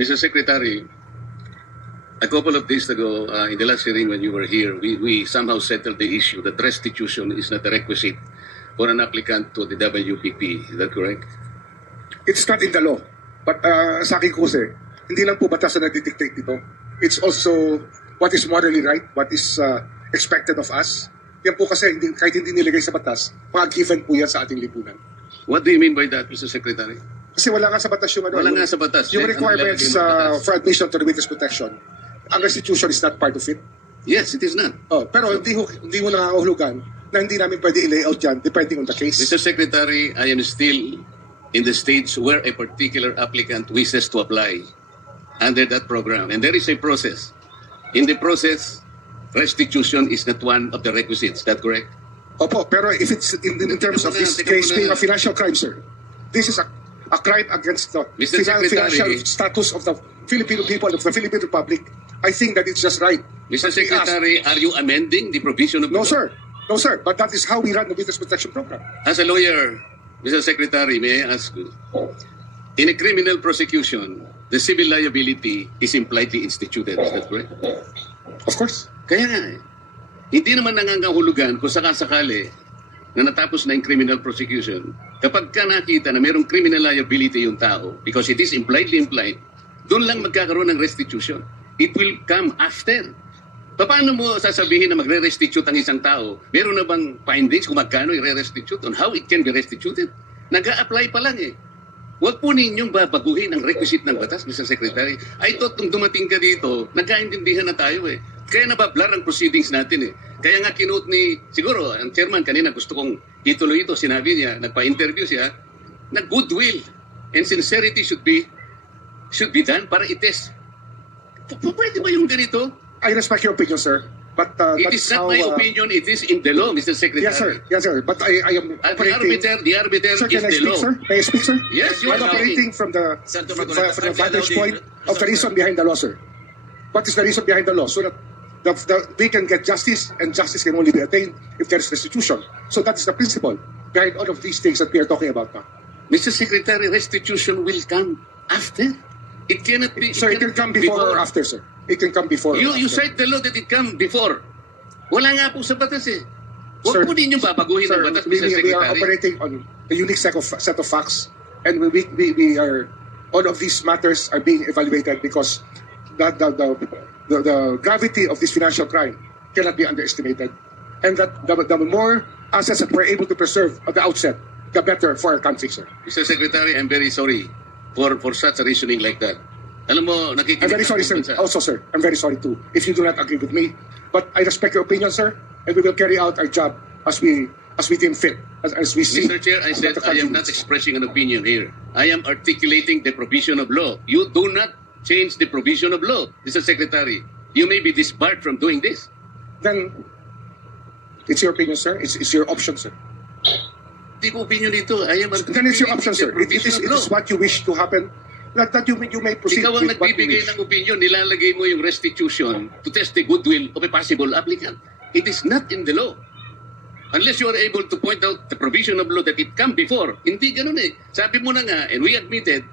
Mr. Secretary, a couple of days ago, in the last hearing when you were here, we somehow settled the issue that restitution is not a requisite for an applicant to the WPP. Is that correct? It's not in the law. But sa akin ko kasi, hindi lang po batas na nagdidictate dito. It's also what is morally right, what is expected of us. Yan po kasi, kahit hindi nilagay sa batas, mga given po yan sa ating lipunan. What do you mean by that, Mr. Secretary? Kasi wala nga sa batas yung Wala nga sa batas. Yung requirements for admission to the witness protection. Ang restitution is not part of it. Yes, it is not. Oh, pero hindi mo nangangahulugan na hindi namin pwede i-layout yan depending on the case. Mr. Secretary, I am still in the stage where a particular applicant wishes to apply under that program. And there is a process. In the process, restitution is not one of the requisites. Is that correct? Opo, pero if it's in terms of this case being a financial crime, sir, this is a crime against the financial status of the Filipino people, of the Philippine Republic. I think that it's just right. Mr. Secretary, are you amending the provision of the law? No, sir. No, sir. But that is how we run the witness protection program. As a lawyer, Mr. Secretary, may I ask you, in a criminal prosecution, the civil liability is impliedly instituted. Is that correct? Of course. Kaya nga, hindi naman nangangahulugan kung sakasakali na natapos na yung criminal prosecution. Kapag ka nakita na mayroong criminal liability yung tao, because it is impliedly implied, doon lang magkakaroon ng restitution. It will come after. Paano mo sasabihin na magre-restitute ang isang tao? Meron na bang findings kung magkano i-restitute on how it can be restituted? Nag-a-apply pa lang eh. Huwag po ninyong babaguhin ang requisite ng batas, Mr. Secretary. I thought nung dumating ka dito, nagkaintindihan na tayo eh. Kaya nabablar ang proceedings natin eh. Kaya nga kinote ni, siguro, ang chairman kanina gusto kong ituloy ito, sinabi niya, nagpa-interview siya, na goodwill and sincerity should be done para i-test. Pwede ba yung ganito? I respect your opinion, sir. But it is not my opinion, it is in the law, Mr. Secretary. Yes, sir. Yes, sir. But I am operating... The arbiter sir, is the law. Sir? May I speak, sir? Yes, you I'm are operating from the vantage point of the reason behind the law, sir. What is the reason behind the law? So that we can get justice, and justice can only be attained if there is restitution. So that is the principle behind all of these things that we are talking about now. Mr. Secretary, restitution will come after. It cannot be... Sir, it can come before or after, sir. It can come before. You cite the law that it come before. Wala nga po sa batas eh. Huwag po ninyong babaguhin ang batas, Mr. Secretary. We are operating on a unique set of facts, and we are... All of these matters are being evaluated because the gravity of this financial crime cannot be underestimated. And that the more assets that we're able to preserve at the outset, the better for our country, sir. Mr. Secretary, I'm very sorry for such a reasoning like that. Alam mo, nakikinig... I'm very sorry, sir. Also, sir, I'm very sorry too, if you do not agree with me. But I respect your opinion, sir, and we will carry out our job as we deem fit, as we see. Mr. Chair, I said I am not expressing an opinion here. I am articulating the provision of law. You do not change the provision of law, Mr. Secretary. You may be disbarred from doing this. Then, it's your opinion, sir. It's your option, sir. Hindi ko opinion ito. I am then it's your option, sir. It is what you wish to happen. That you may proceed. Ikaw ang nagbibigay ng opinion, nilalagay mo yung restitution to test the goodwill of a possible applicant. It is not in the law. Unless you are able to point out the provision of law that it come before. Hindi ganun eh. Sabi mo na nga, and we admitted,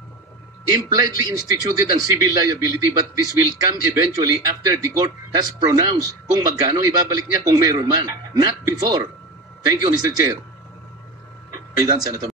impliedly instituted ang civil liability, but this will come eventually after the court has pronounced kung magkano ibabalik niya kung meron man. Not before. Thank you, Mr. Chair. Are you done, Senator?